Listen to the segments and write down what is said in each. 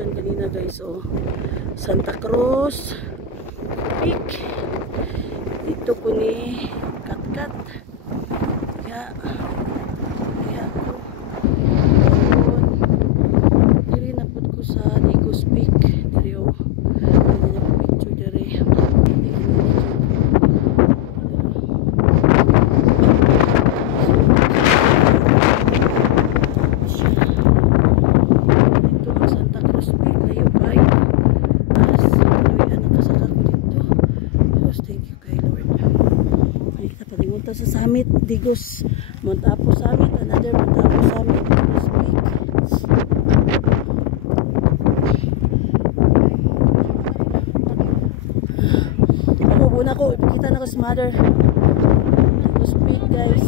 gikan kanina guys. Oh, Santa Cruz Peak. Dito ko ni Katkat. Ya. Ya ko. Diri na pud ko sa Digos Peak. Diri oh. Dili na picture diri. Sa summit, Digos, Mount Apo summit, another Mount Apo summit, Digos Peak. Ako, buna ko, ipakita na ko sa mother. Digos Peak, guys.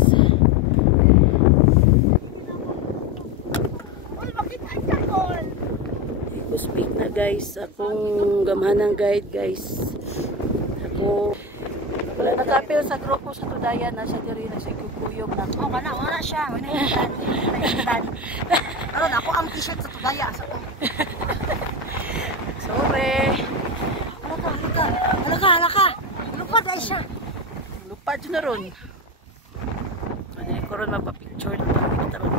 Digos Peak na, guys. Akong gamhanang guide, guys. Ako, wala nakapil sa grupo sa Tudayan na sa diri na sa Kukuyog na. Oh, wala siya. Wala. Aron ako ang t-shirt sa Tudaya sa ko. Sorry. Halaka. Lupad ay siya. Lupad na ron. Ano ko ron mapapicture na kami kita ron.